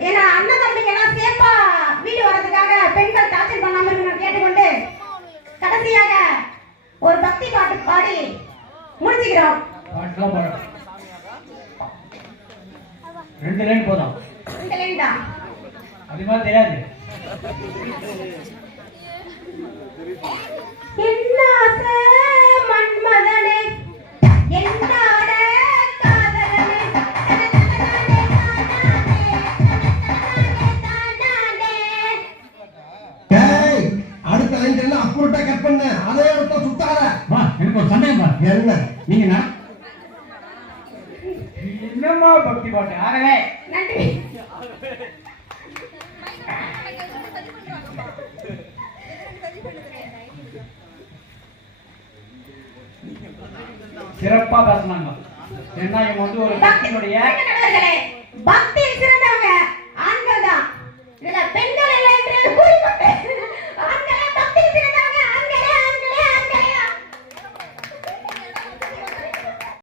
ஏன்னா அண்ணன் தம்பிக்கு எல்லாம் சேஃபா வீடு வரதுக்காக பெண்கள் டார்ச்சர் பண்ணாம இருக்கணும் கேட்டுக்கொண்டு கடைசியாக ஒரு பக்தி பாட்டு பாடி முடிச்சுக்கிறோம். ரெண்டு லைன் போதும். இந்த லைன் தான். அது மாதிரி தெரியாது. பண்ண அதே சுத்தாத. வா எனக்கு ஒரு சந்தேகம் பா என்ன? நீங்க நான் என்னம்மா பக்தி பாட்டு? ஆகவே நன்றி. சிறப்பா பேசுனாங்க. ஏன்னா இவங்க வந்து ஒரு பக்தி பக்தியுடைய பக்தி